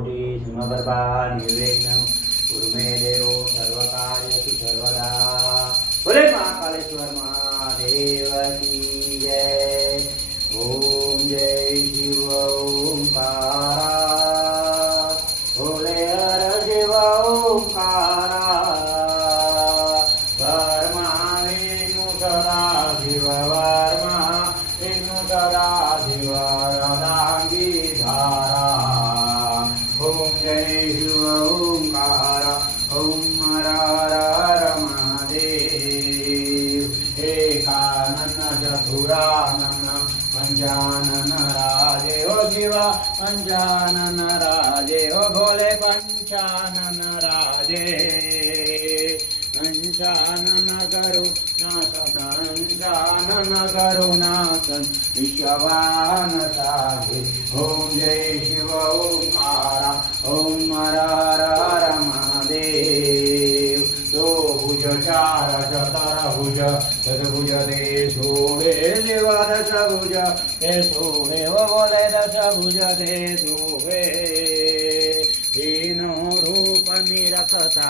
कोटि समगर्भा निर्विघ्नं कुरु मे देवो सर्वकार्येषु सर्वदा। बोले महाकालेश्वर महादेव की जय। ओम जय शिव ओंकारा, बोले हर शिव ओंकारा। वर्मा विष्णु सदा शिव, वर्मा विष्णु सदा शिव, अर्धांगी धारा। ओम जय शिव ओंकारा, ओम हर हर महादेव। एकानन चतुरानन पंचानन राजे हो शिवा, पंचानन राजे हो भोले, पंचानन राजे। पंचानन करुणासन, पंचानन करुणासन विश्ववान साधे। ओम जय शिव ओंकारा, ओम हर हर महादेव। दो भुज चार चतुर्भुज चतुर्भुज दे सोहे शिव, दशभुज दे सोहे हो बोले, दशभुज दे सोहे। तीनों रूप निरखता